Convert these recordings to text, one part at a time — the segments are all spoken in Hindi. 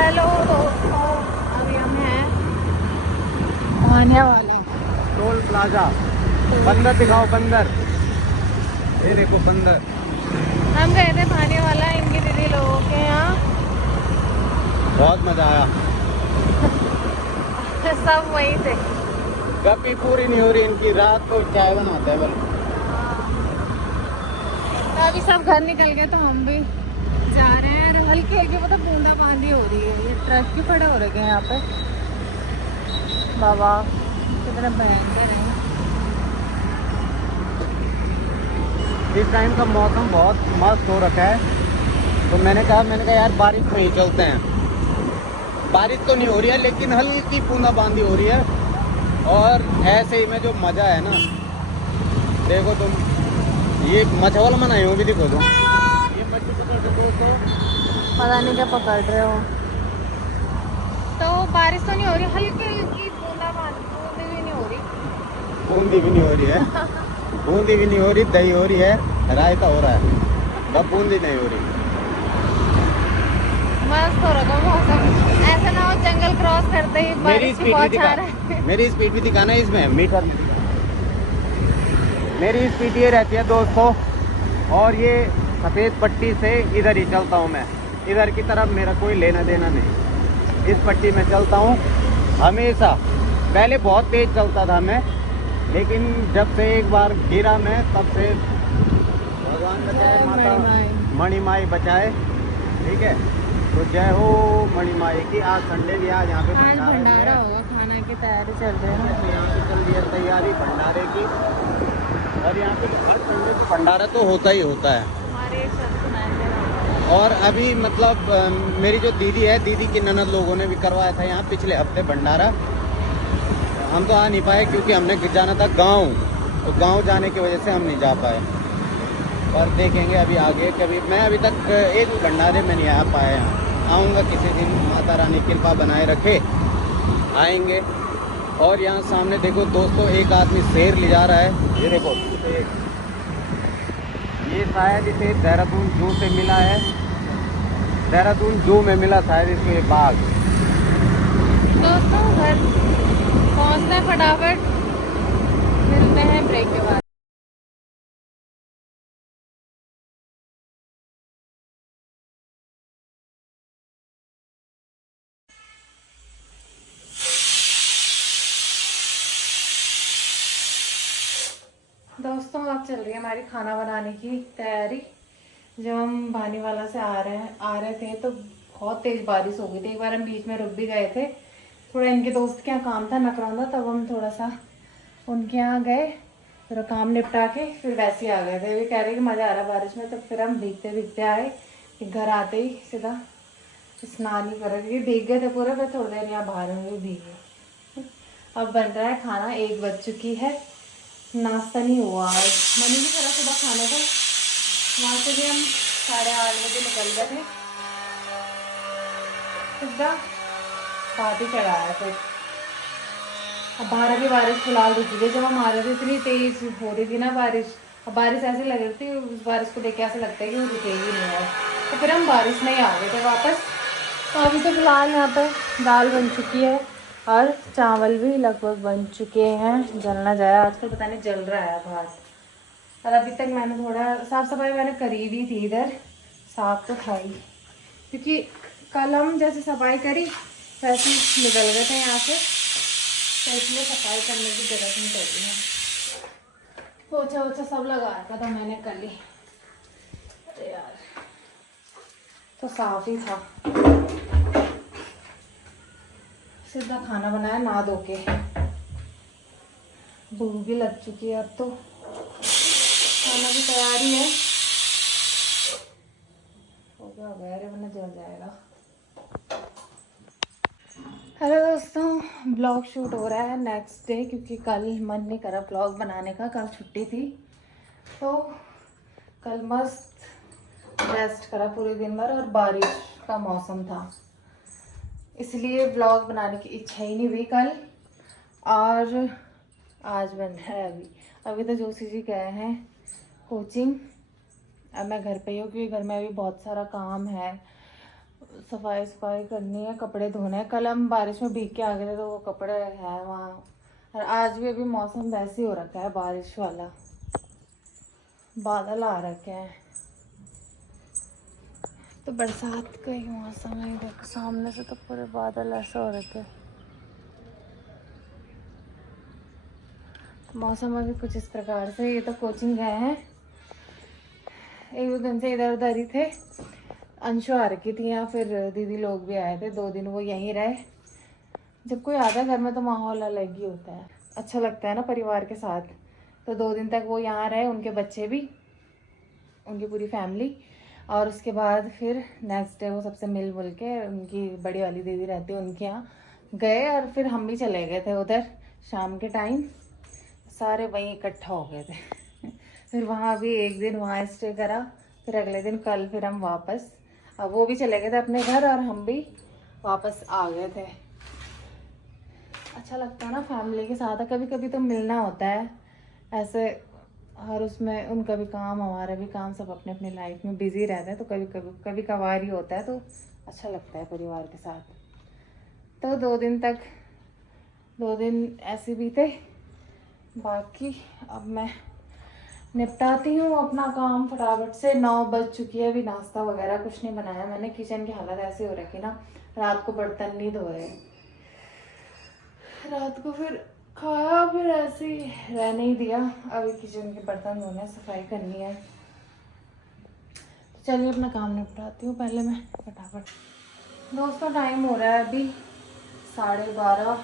हेलो दोस्तों, अभी हम हैं भानियावाला टोल प्लाजा। बंदर दिखाओ, बंदर। ये देखो बंदर। हम गए थे भानियावाला इनकी दीदी लोगों के यहाँ। बहुत मजा आया। सब वहीं थे। गप्पी पूरी नहीं हो रही इनकी। रात को चाय बनाते हैं बल। तो अभी सब घर निकल गए तो हम भी जा रहे हैं। और हल्की हल्की मतलब बूंदाबांदी हो रही है। ये ट्रक क्यों खड़े हो रखे हैं यहाँ पे? बाबा कितना भयंकर है। इस टाइम का मौसम बहुत मस्त हो रखा है, तो मैंने कहा यार बारिश में ही चलते हैं। बारिश तो नहीं हो रही है लेकिन हल्की बूंदाबांदी हो रही है। और ऐसे ही में जो मजा है ना, देखो तुम, ये मछवाला मनाई हो भी देखो तुम। ये मछली पकड़ के दोस्तों, पता नहीं क्या पकड़ रहे हो। तो बारिश तो नहीं हो रही, हल्की हल्की बूंदाबांदी, बूंदी भी नहीं हो रही। बूंदी भी नहीं हो रही है। बूंदी भी नहीं हो रही, दही हो रही है, रायता हो रहा है, बस बूंदी नहीं हो रही। मस्त हो रखा मौसम। ऐसा ना हो जंगल क्रॉस करते ही मेरी बारिश की स्पीड भी बहुत दिखा, आ रहा है। मेरी स्पीड भी दिखाना है इसमें मीटर में। मेरी स्पीड ये रहती है दोस्तों, और ये सफ़ेद पट्टी से इधर ही चलता हूँ मैं। इधर की तरफ मेरा कोई लेना देना नहीं। इस पट्टी में चलता हूँ हमेशा। पहले बहुत तेज चलता था मैं, लेकिन जब से एक बार गिरा मैं, तब से भगवान बचाए, माता मणिमाई बचाए। ठीक है, तो जय हो मणिमाई की। आज संडे भी, आज यहाँ पे आज भंडारा भंडारा होगा, खाना की तैयारी चल रही है है। यहाँ पे चल रही है तैयारी भंडारे की। और यहाँ पे हर संडे को भंडारा तो होता ही होता है। हमारे सब सुनाए और अभी मतलब मेरी जो दीदी है, दीदी की ननद लोगों ने भी करवाया था यहाँ पिछले हफ्ते भंडारा। हम तो आ नहीं पाए क्योंकि हमने जाना था गांव, तो गांव जाने की वजह से हम नहीं जा पाए। पर देखेंगे अभी आगे कभी। मैं अभी तक एक भी भंडारे में नहीं आ पाया यहाँ। आऊँगा किसी दिन, माता रानी कृपा बनाए रखे, आएंगे। और यहाँ सामने देखो दोस्तों, एक आदमी शेर ले जा रहा है। ये देखो, ये शायद इसे देहरादून जू से मिला है। देहरादून जू में मिला शायद इसको ये बाघ। दोस्तों घर पहुँचते हैं फटाफट, मिलते हैं ब्रेक के बाद। दोस्तों अब चल रही है हमारी खाना बनाने की तैयारी। जब हम भानीवाला से आ रहे थे तो बहुत तेज बारिश हो गई थी। एक बार हम बीच में रुक भी गए थे, थोड़ा इनके दोस्त के यहाँ काम था नकरौंदा, तब हम थोड़ा सा उनके यहाँ गए, थोड़ा काम निपटा के फिर वैसे ही आ गए थे। वे कह रहे कि मज़ा आ रहा बारिश में, तो फिर हम भीगते भीगते आए। फिर घर आते ही सीधा स्नान ही कर रहे, क्योंकि भीग गए थे पूरे। फिर थोड़ी देर यहाँ बाहर में भी भीगे। अब बन रहा है खाना, 1 बज चुकी है, नाश्ता नहीं हुआ आज। मन ही नहीं करा सुबह खाने का। वहाँ से भी हम 8:30 बजे निकल गए थे, सीधा भात ही चढ़ाया फिर। अब बाहर अभी बारिश फिलहाल रुकी थी। जब हम आ रहे थे इतनी तेज हो रही थी ना बारिश। अब बारिश ऐसी लग रही थी, उस बारिश को देख के ऐसा लगता है कि वो रुकेगी नहीं है। तो फिर हम बारिश में ही आ गए थे वापस। तो अभी तो फिलहाल यहाँ पे दाल बन चुकी है और चावल भी लगभग बन चुके हैं। जलना जाया आजकल, पता नहीं जल रहा है भात। और अभी तक मैंने थोड़ा साफ़ सफाई मैंने करी भी थी इधर, साफ तो था ही, क्योंकि कल हम जैसे सफाई करी वैसे ही निकल गए थे यहाँ से, तो इसलिए सफाई करने की जरूरत नहीं पड़ी है। पोछा वोछा सब लगा रखा था मैंने कल ही। अरे यार, तो साफ ही था। सीधा खाना बनाया नहा धो के। भूख भी लग चुकी है, अब तो खाना की तैयारी है। हो गया अरे वरना जल जाएगा। हेलो दोस्तों, ब्लॉग शूट हो रहा है नेक्स्ट डे, क्योंकि कल मन नहीं करा ब्लॉग बनाने का, कल छुट्टी थी। तो कल मस्त रेस्ट करा पूरे दिन भर, और बारिश का मौसम था, इसलिए ब्लॉग बनाने की इच्छा ही नहीं हुई कल। और आज बन रहा है अभी तो जोशी जी गए हैं कोचिंग। अब मैं घर पे ही हूँ, क्योंकि घर में अभी बहुत सारा काम है। सफाई सफाई करनी है, कपड़े धोने हैं। कल हम बारिश में भीग के आ गए थे तो वो कपड़े हैं वहाँ। और आज भी अभी मौसम वैसे ही हो रखा है, बारिश वाला, बादल आ रखे हैं। तो बरसात का ही मौसम है। देखो सामने से तो पूरे बादल ऐसे हो रखे हैं। मौसम अभी कुछ इस प्रकार से। ये तो कोचिंग गए हैं, एक दो दिन से इधर उधर ही थे। अंशु आ रखी थी यहाँ, फिर दीदी लोग भी आए थे, 2 दिन वो यहीं रहे। जब कोई आता है घर में तो माहौल अलग ही होता है, अच्छा लगता है ना परिवार के साथ। तो 2 दिन तक वो यहाँ रहे, उनके बच्चे भी, उनकी पूरी फैमिली। और उसके बाद फिर नेक्स्ट डे वो सबसे मिल जुल के, उनकी बड़ी वाली दीदी रहती है उनके यहाँ गए। और फिर हम भी चले गए थे उधर शाम के टाइम, सारे वहीं इकट्ठा हो गए थे। फिर वहाँ भी एक दिन वहाँ स्टे करा, फिर अगले दिन कल फिर हम वापस, अब वो भी चले गए थे अपने घर और हम भी वापस आ गए थे। अच्छा लगता है ना फैमिली के साथ। कभी कभी तो मिलना होता है ऐसे, और उसमें उनका भी काम हमारा भी काम, सब अपने अपने लाइफ में बिजी रहते हैं, तो कभी कभार ही होता है, तो अच्छा लगता है परिवार के साथ। तो 2 दिन ऐसे भी थे। बाकी अब मैं निपटाती हूँ अपना काम फटाफट से। 9 बज चुकी है, अभी नाश्ता वगैरह कुछ नहीं बनाया मैंने। किचन की हालत ऐसी हो रखी ना, रात को बर्तन नहीं धोए, रात को फिर खाया, फिर ऐसे ही रहने ही दिया। अभी किचन के बर्तन धोने, सफाई करनी है। तो चलिए अपना काम निपटाती हूँ पहले मैं फटाफट। दोस्तों टाइम हो रहा है अभी 12:30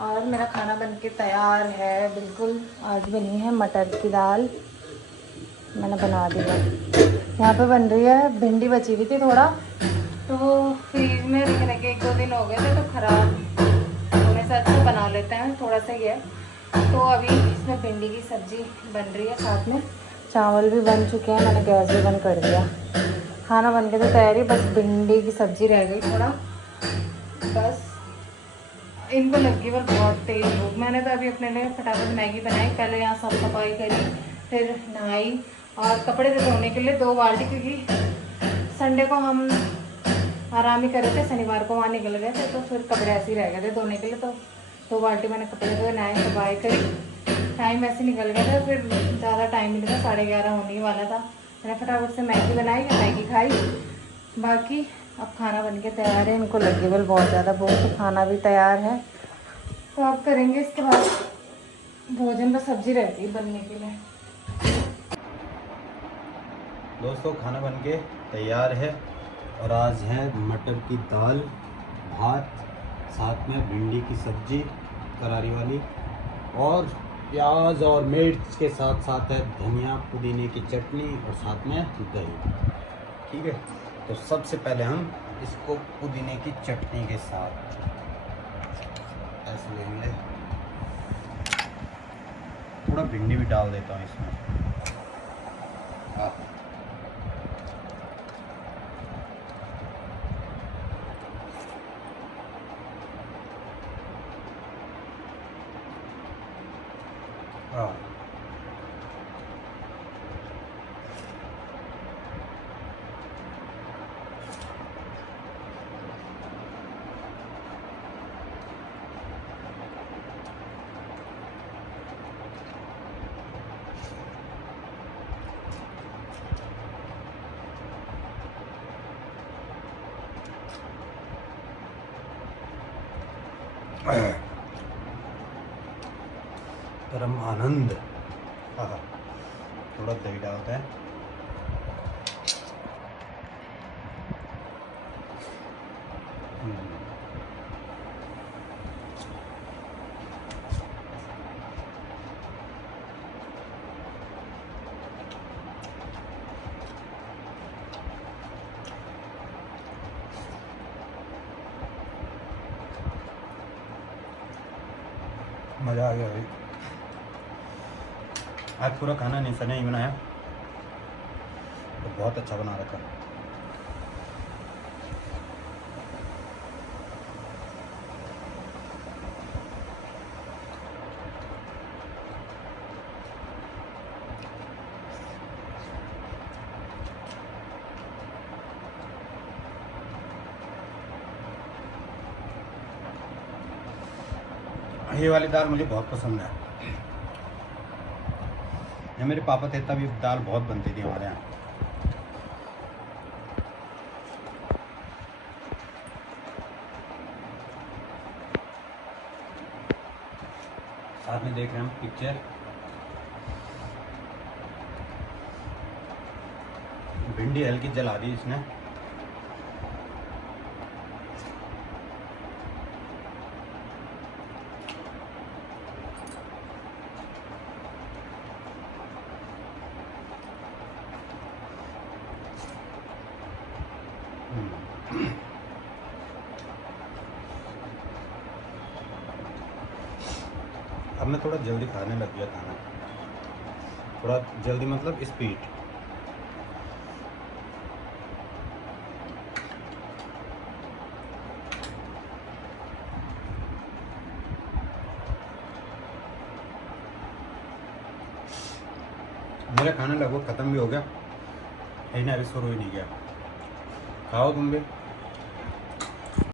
और मेरा खाना बनके तैयार है बिल्कुल। आज बनी है मटर की दाल, मैंने बना दी है। यहाँ पे बन रही है भिंडी, बची हुई थी थोड़ा, तो वो फ्रीज में रख के 1-2 दिन हो गए थे, तो ख़राब होने से अच्छा बना लेते हैं, थोड़ा सा ही है। तो अभी इसमें भिंडी की सब्ज़ी बन रही है, साथ में चावल भी बन चुके हैं, मैंने गैस भी बंद कर दिया। खाना बन के तो तैयारी, बस भिंडी की सब्ज़ी रह गई थोड़ा, बस। इनको लगी पर बहुत तेज़ भूख। मैंने तो अभी अपने लिए फटाफट मैगी बनाई, पहले यहाँ साफ सफाई करी, फिर नहाई और कपड़े थे धोने के लिए 2 बाल्टी, क्योंकि संडे को हम आराम ही कर रहे थे, शनिवार को वहाँ निकल गए थे, तो फिर कपड़े ऐसे ही रह गए थे धोने के लिए। तो 2 बाल्टी मैंने कपड़े धोए, नहाए, सफाई करी, टाइम ऐसे निकल गया था, फिर ज़्यादा टाइम नहीं था, 11:30 होने ही वाला था। मैंने फटाफट से मैगी बनाई, मैगी खाई। बाकी अब खाना बन के तैयार है, इनको लगी बल बहुत ज़्यादा भूख, तो खाना भी तैयार है, तो आप करेंगे इसके बाद भोजन। बस सब्जी रहती है बनने के लिए। दोस्तों खाना बन के तैयार है और आज है मटर की दाल, भात, साथ में भिंडी की सब्जी करारी वाली, और प्याज और मिर्च के साथ साथ है धनिया पुदीने की चटनी और साथ में दही। ठीक है, तो सबसे पहले हम इसको पुदीने की चटनी के साथ ऐसे लेंगे। थोड़ा भिंडी भी डाल देता हूँ इसमें। हाँ, परम आनंद। हाँ, थोड़ा दही डालते हैं। मज़ा आ गया भाई। आज पूरा खाना निशा ने ही बनाया, तो बहुत अच्छा बना रखा। ये वाली दाल मुझे बहुत पसंद है। ये मेरे पापा थे तब ये दाल बहुत बनती थी हमारे यहाँ। साथ में देख रहे हैं हम पिक्चर। भिंडी हल्की जला दी इसने। अब मैं थोड़ा जल्दी खाने लग गया खाना, थोड़ा जल्दी मतलब स्पीड। मेरा खाना लगभग ख़त्म भी हो गया, लेकिन अभी शुरू ही नहीं किया। खाओ तुम भी।